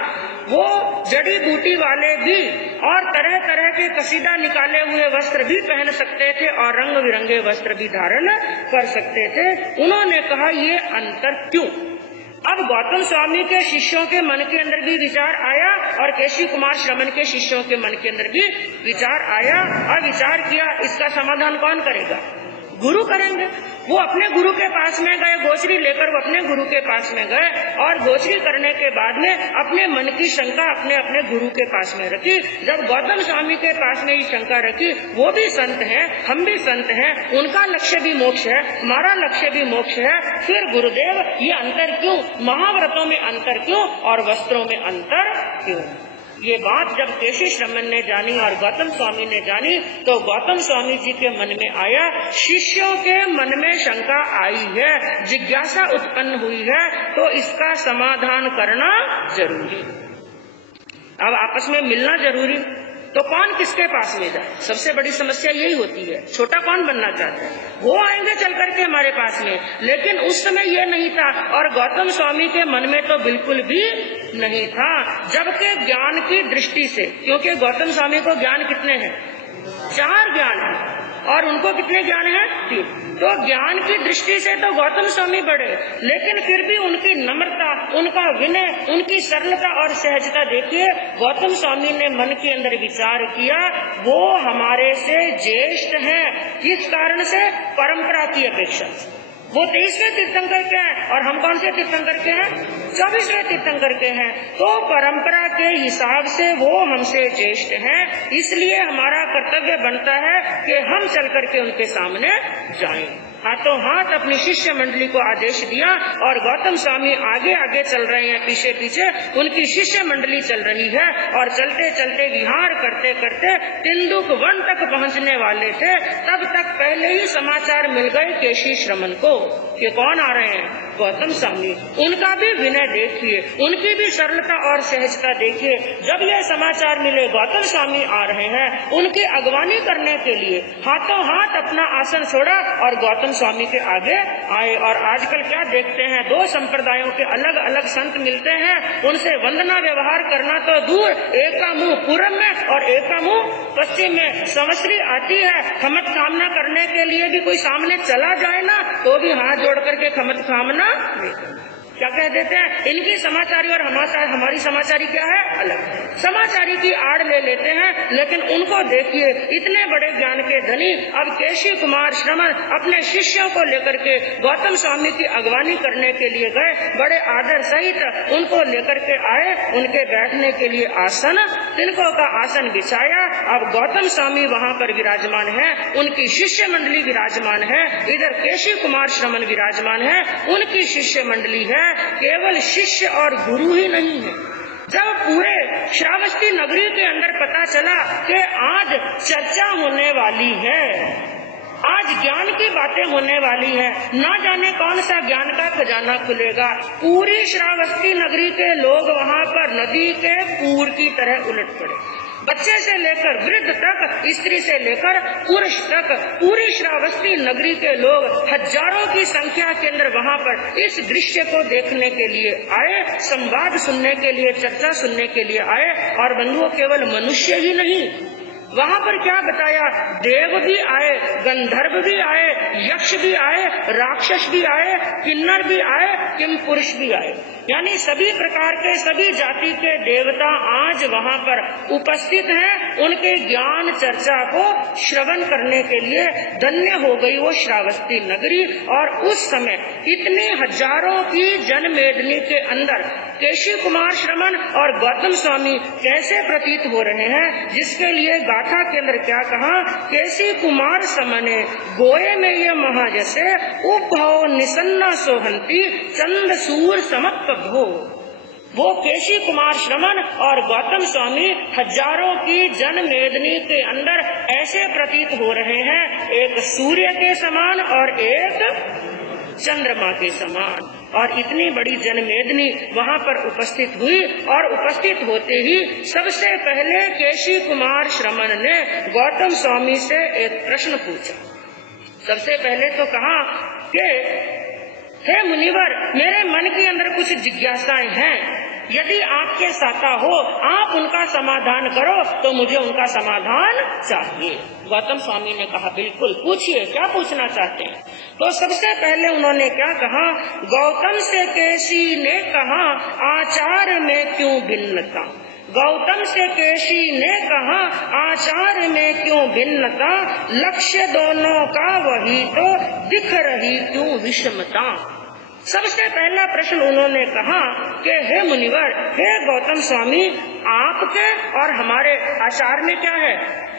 वो जड़ी बूटी वाले भी और तरह तरह के कसीदा निकाले हुए वस्त्र भी पहन सकते थे और रंग बिरंगे वस्त्र भी धारण कर सकते थे। उन्होंने कहा, ये अंतर क्यों? अब गौतम स्वामी के शिष्यों के मन के अंदर भी विचार आया और केशी कुमार श्रमण के शिष्यों के मन के अंदर भी विचार आया और विचार किया, इसका समाधान कौन करेगा? गुरु करेंगे। वो अपने गुरु के पास में गए, गोचरी लेकर वो अपने गुरु के पास में गए और गोचरी करने के बाद में अपने मन की शंका अपने अपने गुरु के पास में रखी। जब गौतम स्वामी के पास में ये शंका रखी, वो भी संत हैं, हम भी संत हैं, उनका लक्ष्य भी मोक्ष है, हमारा लक्ष्य भी मोक्ष है, फिर गुरुदेव ये अंतर क्यों? महाव्रतों में अंतर क्यों और वस्त्रों में अंतर क्यों? ये बात जब केशी श्रमण ने जानी और गौतम स्वामी ने जानी तो गौतम स्वामी जी के मन में आया, शिष्यों के मन में शंका आई है, जिज्ञासा उत्पन्न हुई है, तो इसका समाधान करना जरूरी। अब आपस में मिलना जरूरी, तो कौन किसके पास में जाए? सबसे बड़ी समस्या यही होती है। छोटा कौन बनना चाहता है? वो आएंगे चल करके हमारे पास में, लेकिन उस समय ये नहीं था और गौतम स्वामी के मन में तो बिल्कुल भी नहीं था। जबकि ज्ञान की दृष्टि से, क्योंकि गौतम स्वामी को ज्ञान कितने हैं? 4 ज्ञान है और उनको कितने ज्ञान है? 3। तो ज्ञान की दृष्टि से तो गौतम स्वामी बड़े, लेकिन फिर भी उनकी नम्रता, उनका विनय, उनकी सरलता और सहजता देखिए। गौतम स्वामी ने मन के अंदर विचार किया, वो हमारे से ज्येष्ठ हैं। किस कारण से? परंपरा की अपेक्षा। वो 23वें तीर्थंकर के हैं और हम कौन से तीर्थंकर के हैं? 24वें तीर्थंकर के हैं। तो परंपरा के हिसाब से वो हमसे ज्येष्ठ हैं, इसलिए हमारा कर्तव्य बनता है कि हम चल करके उनके सामने जाएं। हाथों हाथ अपनी शिष्य मंडली को आदेश दिया और गौतम स्वामी आगे आगे चल रहे हैं, पीछे पीछे उनकी शिष्य मंडली चल रही है और चलते चलते विहार करते करते तिंदुक वन तक पहुंचने वाले थे। तब तक पहले ही समाचार मिल गए केशी श्रमण को। ये कौन आ रहे हैं? गौतम स्वामी। उनका भी विनय देखिए, उनकी भी सरलता और सहजता देखिए। जब यह समाचार मिले गौतम स्वामी आ रहे हैं, उनकी अगवानी करने के लिए हाथों हाथ अपना आसन छोड़ा और गौतम स्वामी के आगे आए। और आजकल क्या देखते हैं, दो संप्रदायों के अलग अलग संत मिलते हैं, उनसे वंदना व्यवहार करना तो दूर, एक का मुंह पूरब में और एक का मुंह पश्चिम में। समश्री आती है, खमत कामना करने के लिए भी कोई सामने चला जाए ना, तो भी हाथ जोड़ करके खमत कामना क्या कह देते हैं। इनकी समाचारी और हमारी समाचारी क्या है? अलग। समाचारी की आड़ ले लेते हैं, लेकिन उनको देखिए, इतने बड़े ज्ञान के धनी अब केशी कुमार श्रमण अपने शिष्यों को लेकर के गौतम स्वामी की अगवानी करने के लिए गए। बड़े आदर सहित उनको लेकर के आए, उनके बैठने के लिए आसन, तिनकों का आसन बिछाया। अब गौतम स्वामी वहाँ पर विराजमान है, उनकी शिष्य मंडली विराजमान है, इधर केशी कुमार श्रमण विराजमान है, उनकी शिष्य मंडली है। केवल शिष्य और गुरु ही नहीं है। जब पूरे श्रावस्ती नगरी के अंदर पता चला कि आज चर्चा होने वाली है, आज ज्ञान की बातें होने वाली है, ना जाने कौन सा ज्ञान का खजाना खुलेगा, पूरी श्रावस्ती नगरी के लोग वहाँ पर नदी के पूर की तरह उलट पड़े। बच्चे से लेकर वृद्ध तक, स्त्री से लेकर पुरुष तक, पूरी श्रावस्ती नगरी के लोग हजारों की संख्या के अंदर वहाँ पर इस दृश्य को देखने के लिए आए, संवाद सुनने के लिए, चर्चा सुनने के लिए आए। और बंधुओं, केवल मनुष्य ही नहीं, वहाँ पर क्या बताया, देव भी आए, गंधर्व भी आए, यक्ष भी आए, राक्षस भी आए, किन्नर भी आए, किम पुरुष भी आए। यानी सभी प्रकार के, सभी जाति के देवता आज वहाँ पर उपस्थित हैं। उनके ज्ञान चर्चा को श्रवण करने के लिए धन्य हो गई वो श्रावस्ती नगरी। और उस समय इतनी हजारों की जनमेदनी के अंदर केशी कुमार श्रमण और गौतम स्वामी कैसे प्रतीत हो रहे हैं, जिसके लिए गाथा के अंदर क्या कहा, केशी कुमार समने गोये में ये महाजसे उपभव निसन्ना सोहंती चंद सूर समत्व भो। वो केशी कुमार श्रमण और गौतम स्वामी हजारों की जनमेदनी के अंदर ऐसे प्रतीत हो रहे हैं, एक सूर्य के समान और एक चंद्रमा के समान। और इतनी बड़ी जनमेदनी वहाँ पर उपस्थित हुई और उपस्थित होते ही सबसे पहले केशी कुमार श्रमण ने गौतम स्वामी से एक प्रश्न पूछा। सबसे पहले तो कहा कि हे मुनिवर, मेरे मन के अंदर कुछ जिज्ञासाएं हैं, यदि आपके साथा हो, आप उनका समाधान करो तो मुझे उनका समाधान चाहिए। गौतम स्वामी ने कहा बिल्कुल, पूछिए, क्या पूछना चाहते हैं। तो सबसे पहले उन्होंने क्या कहा, गौतम से केशी ने कहा आचार में क्यों भिन्नता। गौतम से केशी ने कहा आचार में क्यों भिन्नता, लक्ष्य दोनों का वही तो दिख रही क्यों विषमता। सबसे पहला प्रश्न उन्होंने कहा कि हे मुनिवर, हे गौतम स्वामी, आपके और हमारे आचार में क्या है,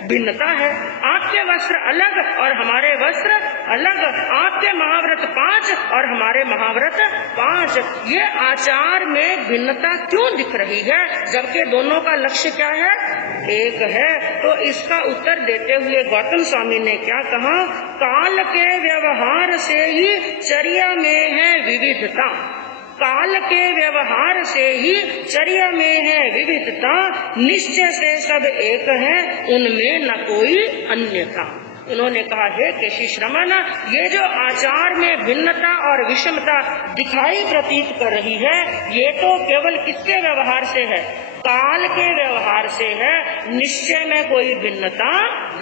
भिन्नता है। आपके वस्त्र अलग और हमारे वस्त्र अलग, आपके महाव्रत 5 और हमारे महाव्रत 5। ये आचार में भिन्नता क्यों दिख रही है, जबकि दोनों का लक्ष्य क्या है, एक है। तो इसका उत्तर देते हुए गौतम स्वामी ने क्या कहा, काल के व्यवहार से ही चर्या में है विविधता। काल के व्यवहार से ही चर्या में है विविधता, निश्चय से सब एक है, उनमें न कोई अन्यथा। उन्होंने कहा, हे केशी श्रमण, ये जो आचार में भिन्नता और विषमता दिखाई प्रतीत कर रही है, ये तो केवल किसके व्यवहार से है, काल के व्यवहार से है, निश्चय में कोई भिन्नता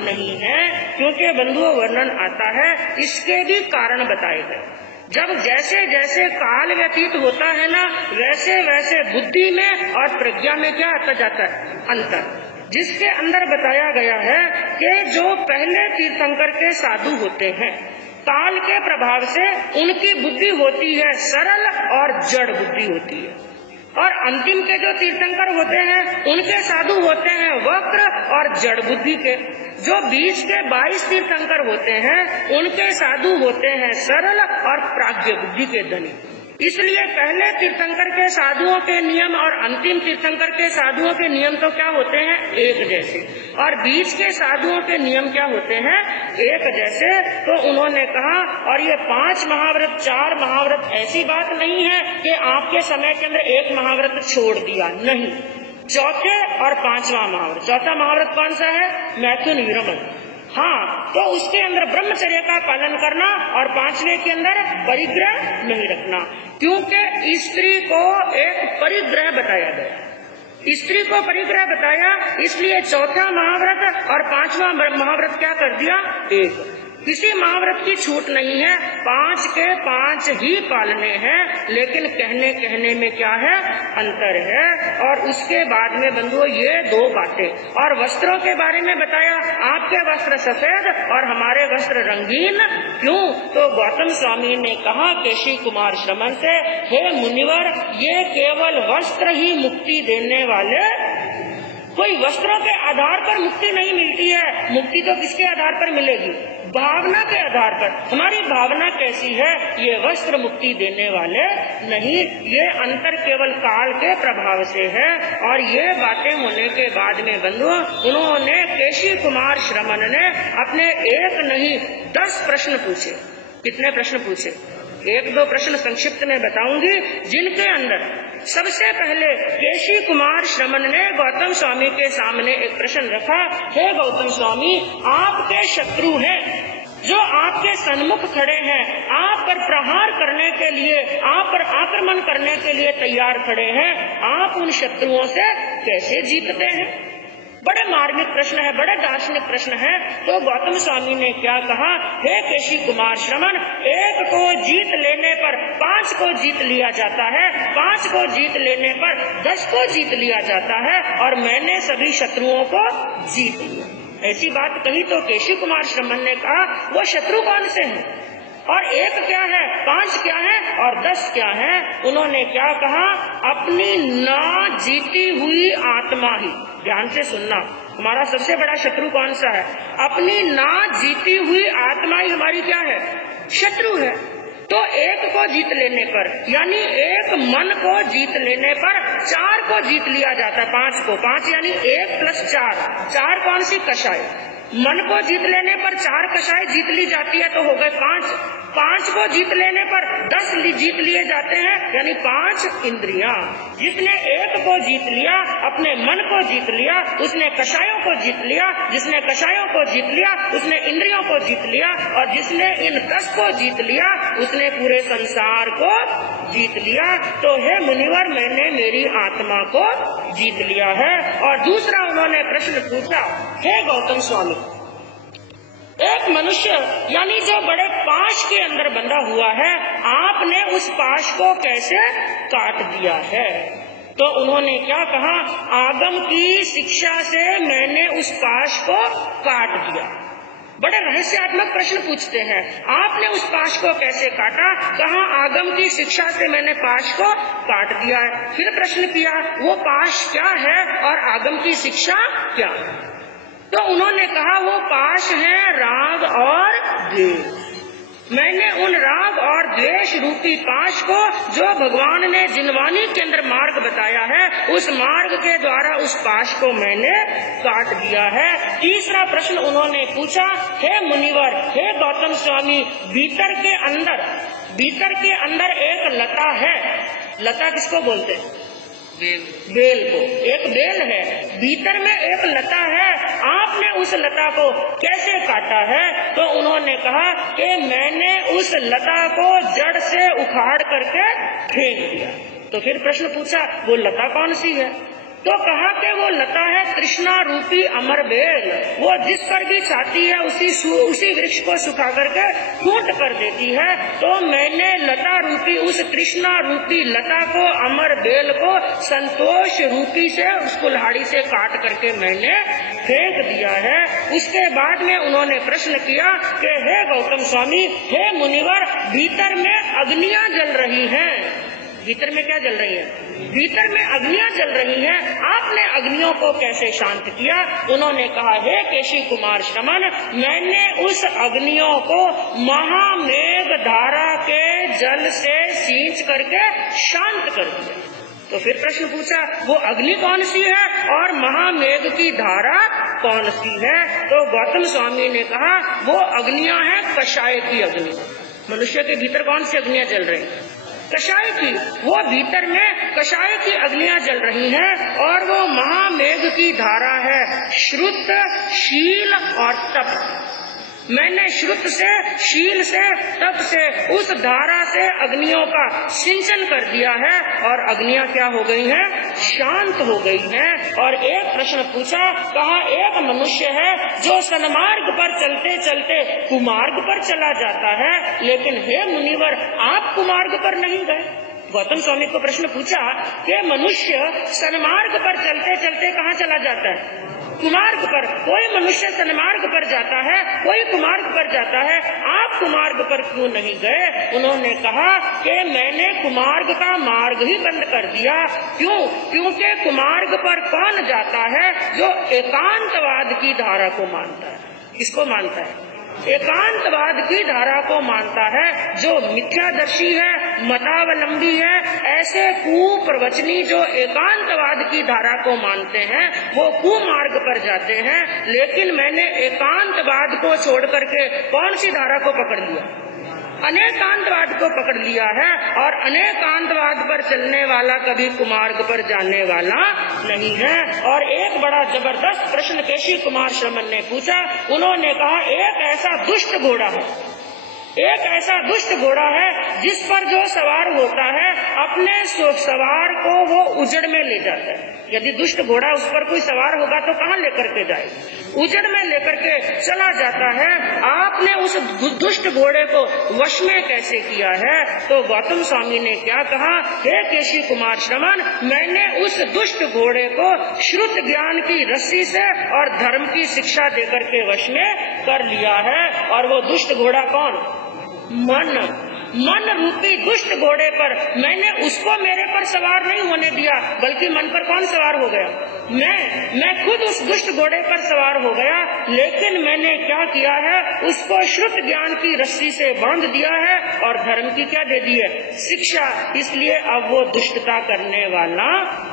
नहीं है। क्योंकि बंधुओं, वर्णन आता है, इसके भी कारण बताए गए। जब जैसे जैसे काल व्यतीत होता है ना, वैसे वैसे बुद्धि में और प्रज्ञा में क्या आता जाता है, अंतर। जिसके अंदर बताया गया है कि जो पहले तीर्थंकर के साधु होते हैं, काल के प्रभाव से उनकी बुद्धि होती है सरल और जड़ बुद्धि होती है। और अंतिम के जो तीर्थंकर होते हैं उनके साधु होते हैं वक्र और जड़ बुद्धि के। जो बीच के 22 तीर्थंकर होते हैं उनके साधु होते हैं सरल और प्राज्ञ बुद्धि के धनी। इसलिए पहले तीर्थंकर के साधुओं के नियम और अंतिम तीर्थंकर के साधुओं के नियम तो क्या होते हैं, एक जैसे, और बीच के साधुओं के नियम क्या होते हैं, एक जैसे। तो उन्होंने कहा, और ये 5 महाव्रत 4 महाव्रत ऐसी बात नहीं है कि आपके समय के अंदर एक महाव्रत छोड़ दिया, नहीं। चौथे और 5वां महाव्रत, चौथा महाव्रत कौन सा है, मैथुन विरमण, हाँ, तो उसके अंदर ब्रह्मचर्य का पालन करना और 5वें के अंदर परिग्रह नहीं रखना, क्योंकि स्त्री को एक परिग्रह बताया गया, स्त्री को परिग्रह बताया, इसलिए चौथा महाव्रत और 5वां महाव्रत क्या कर दिया, एक। किसी महाव्रत की छूट नहीं है, 5 के 5 ही पालने हैं, लेकिन कहने कहने में क्या है, अंतर है। और उसके बाद में बंधुओं ये 2 बातें, और वस्त्रों के बारे में बताया, आपके वस्त्र सफेद और हमारे वस्त्र रंगीन, क्यों, तो गौतम स्वामी ने कहा केशी कुमार श्रमण से, हे मुनिवर, ये केवल वस्त्र ही मुक्ति देने वाले, कोई वस्त्रों के आधार पर मुक्ति नहीं मिलती है। मुक्ति तो किसके आधार पर मिलेगी, भावना के आधार पर। हमारी भावना कैसी है, ये वस्त्र मुक्ति देने वाले नहीं, ये अंतर केवल काल के प्रभाव से है। और ये बातें होने के बाद में बंधुओं, उन्होंने केशी कुमार श्रमण ने अपने एक नहीं 10 प्रश्न पूछे। कितने प्रश्न पूछे, 1-2 प्रश्न संक्षिप्त में बताऊंगी, जिनके अंदर सबसे पहले केशी कुमार श्रमण ने गौतम स्वामी के सामने एक प्रश्न रखा, हे गौतम स्वामी, आपके शत्रु हैं जो आपके सन्मुख खड़े हैं, आप पर प्रहार करने के लिए, आप पर आक्रमण करने के लिए तैयार खड़े हैं, आप उन शत्रुओं से कैसे जीतते हैं। बड़े मार्मिक प्रश्न है, बड़े दार्शनिक प्रश्न है। तो गौतम स्वामी ने क्या कहा, हे केशी कुमार श्रमण, 1 को जीत लेने पर 5 को जीत लिया जाता है, 5 को जीत लेने पर 10 को जीत लिया जाता है, और मैंने सभी शत्रुओं को जीत लिया। ऐसी बात कही तो केशी कुमार श्रमण ने कहा, वो शत्रु कौन से हैं, और 1 क्या है, 5 क्या है और 10 क्या है। उन्होंने क्या कहा, अपनी ना जीती हुई आत्मा ही। ध्यान से सुनना, हमारा सबसे बड़ा शत्रु कौन सा है, अपनी ना जीती हुई आत्मा ही हमारी क्या है, शत्रु है। तो 1 को जीत लेने पर, यानी 1 मन को जीत लेने पर 4 को जीत लिया जाता है, 5 को, 5 यानी 1 + 4, 4 कौन सी, कषाय। मन को जीत लेने पर 4 कषाय जीत ली जाती है, तो हो गए 5। 5 को जीत लेने पर 10 जीत लिए जाते हैं, यानी 5 इंद्रियां। जिसने 1 को जीत लिया, अपने मन को जीत लिया, उसने कषायों को जीत लिया, जिसने कषायों को जीत लिया उसने इंद्रियों को जीत लिया, और जिसने इन 10 को जीत लिया उसने पूरे संसार को जीत लिया। तो हे मुनिवर, मैंने मेरी आत्मा को जीत लिया है। और दूसरा उन्होंने प्रश्न पूछा, हे गौतम स्वामी, एक मनुष्य यानी जो बड़े पाश के अंदर बंधा हुआ है, आपने उस पाश को कैसे काट दिया है। तो उन्होंने क्या कहा, आगम की शिक्षा से मैंने उस पाश को काट दिया। बड़े रहस्यात्मक प्रश्न पूछते हैं, आपने उस पाश को कैसे काटा, कहा आगम की शिक्षा से मैंने पाश को काट दिया है। फिर प्रश्न किया, वो पाश क्या है और आगम की शिक्षा क्या है। तो उन्होंने कहा, वो पाश है राग और द्वेष। मैंने उन राग और द्वेष रूपी पाश को, जो भगवान ने जिनवानी के अंदर मार्ग बताया है, उस मार्ग के द्वारा उस पाश को मैंने काट दिया है। तीसरा प्रश्न उन्होंने पूछा, हे मुनिवर, हे गौतम स्वामी, भीतर के अंदर एक लता है। लता किसको बोलते हैं, बेल को। एक बेल है, भीतर में एक लता है, आपने उस लता को कैसे काटा है। तो उन्होंने कहा कि मैंने उस लता को जड़ से उखाड़ करके फेंक दिया। तो फिर प्रश्न पूछा, वो लता कौन सी है। तो कहा कि वो लता है तृष्णा रूपी अमर बेल, वो जिस पर भी चाहती है उसी वृक्ष को सुखा करके फूट कर देती है। तो मैंने लता रूपी उस तृष्णा रूपी लता को, अमर बेल को, संतोष रूपी से उस कुल्हाड़ी से काट करके मैंने फेंक दिया है। उसके बाद में उन्होंने प्रश्न किया कि हे गौतम स्वामी, हे मुनिवर, भीतर में अग्नियां जल रही हैं, भीतर में क्या जल रही है? भीतर में अग्नियां जल रही हैं। आपने अग्नियों को कैसे शांत किया? उन्होंने कहा, हे केशी कुमार श्रमण, मैंने उस अग्नियों को महामेघ धारा के जल से सींच करके शांत कर दिया। तो फिर प्रश्न पूछा, वो अग्नि कौन सी है और महामेघ की धारा कौन सी है? तो गौतम स्वामी ने कहा, वो अग्नियां हैं कषाय की अग्नि। मनुष्य के भीतर कौन सी अग्नियां जल रही हैं? कषाय की। वो भीतर में कषाय की अग्नियां जल रही हैं और वो महामेघ की धारा है श्रुत, शील और तप। मैंने श्रुत से, शील से, तप से उस धारा से अग्नियों का सिंचन कर दिया है और अग्नियां क्या हो गई हैं? शांत हो गई हैं। और एक प्रश्न पूछा, कहा एक मनुष्य है जो सन्मार्ग पर चलते चलते कुमार्ग पर चला जाता है, लेकिन हे मुनिवर, आप कुमार्ग पर नहीं गए। गौतम स्वामी को प्रश्न पूछा कि मनुष्य सन्मार्ग पर चलते चलते कहाँ चला जाता है? कुमार्ग पर। कोई मनुष्य सन्मार्ग पर जाता है, कोई कुमार्ग पर जाता है, आप कुमार्ग पर क्यों नहीं गए? उन्होंने कहा कि मैंने कुमार्ग का मार्ग ही बंद कर दिया। क्यों? क्योंकि कुमार्ग पर कौन जाता है? जो एकांतवाद की धारा को मानता है। किसको मानता है? एकांतवाद की धारा को मानता है। जो मिथ्यादर्शी है, मतावलंबी है, ऐसे कुप्रवचनी जो एकांतवाद की धारा को मानते हैं, वो कुमार्ग पर जाते हैं। लेकिन मैंने एकांतवाद को छोड़ करके कौन सी धारा को पकड़ लिया? अनेकांतवाद को पकड़ लिया है। और अनेकांतवाद पर चलने वाला कभी कुमार्ग पर जाने वाला नहीं है। और एक बड़ा जबरदस्त प्रश्न केशी कुमार श्रमण ने पूछा। उन्होंने कहा, एक ऐसा दुष्ट घोड़ा है, एक ऐसा दुष्ट घोड़ा है जिस पर जो सवार होता है अपने सवार को वो उजड़ में ले जाता है। यदि दुष्ट घोड़ा उस पर कोई सवार होगा तो कहाँ लेकर के जाएगा? उजड़ में लेकर के चला जाता है। आपने उस दुष्ट घोड़े को वश में कैसे किया है? तो गौतम स्वामी ने क्या कहा, हे केशी कुमार श्रमण, मैंने उस दुष्ट घोड़े को श्रुत ज्ञान की रस्सी से और धर्म की शिक्षा देकर के वश में कर लिया है। और वो दुष्ट घोड़ा कौन? मन रूपी दुष्ट घोड़े पर मैंने उसको मेरे पर सवार नहीं होने दिया, बल्कि मन पर कौन सवार हो गया? मैं खुद उस दुष्ट घोड़े पर सवार हो गया। लेकिन मैंने क्या किया है? उसको श्रुत ज्ञान की रस्सी से बांध दिया है और धर्म की क्या दे दी है? शिक्षा। इसलिए अब वो दुष्टता करने वाला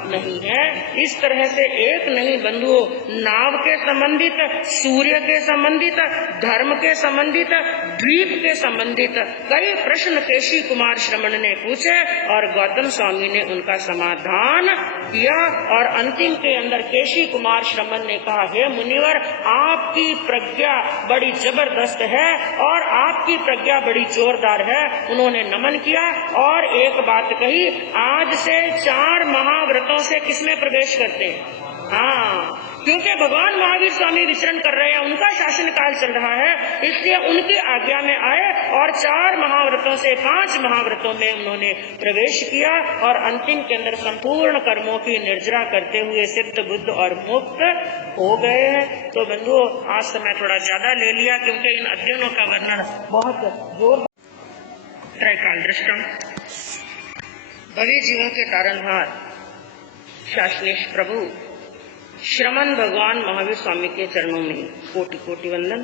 नहीं है। इस तरह से एक नहीं बंधुओं, नाव के संबंधित, सूर्य के संबंधित, धर्म के संबंधित, द्वीप के संबंधित कई प्रश्न केशी कुमार श्रमण ने पूछे और गौतम स्वामी ने उनका समाधान किया। और अंतिम के अंदर केशी कुमार श्रमण ने कहा, हे मुनिवर, आपकी प्रज्ञा बड़ी जबरदस्त है और आपकी प्रज्ञा बड़ी जोरदार है। उन्होंने नमन किया और एक बात कही, आज से 4 महाव्रतों से किसमें प्रवेश करते हैं? हाँ, क्योंकि भगवान महावीर स्वामी विचरण कर रहे हैं, उनका शासन काल चल रहा है, इसलिए उनकी आज्ञा में आए और 4 महाव्रतों से 5 महाव्रतों में उन्होंने प्रवेश किया और अंतिम के अंदर संपूर्ण कर्मों की निर्जरा करते हुए सिद्ध, बुद्ध और मुक्त हो गए हैं। तो बंधुओं, आज समय थोड़ा ज्यादा ले लिया क्योंकि इन अध्ययनों का वर्णन बहुत जोर। त्रैकाल दृष्टम, भव्य जीवों के तारणहार शासनेश प्रभु श्रमण भगवान महावीर स्वामी के चरणों में कोटि कोटि वंदन।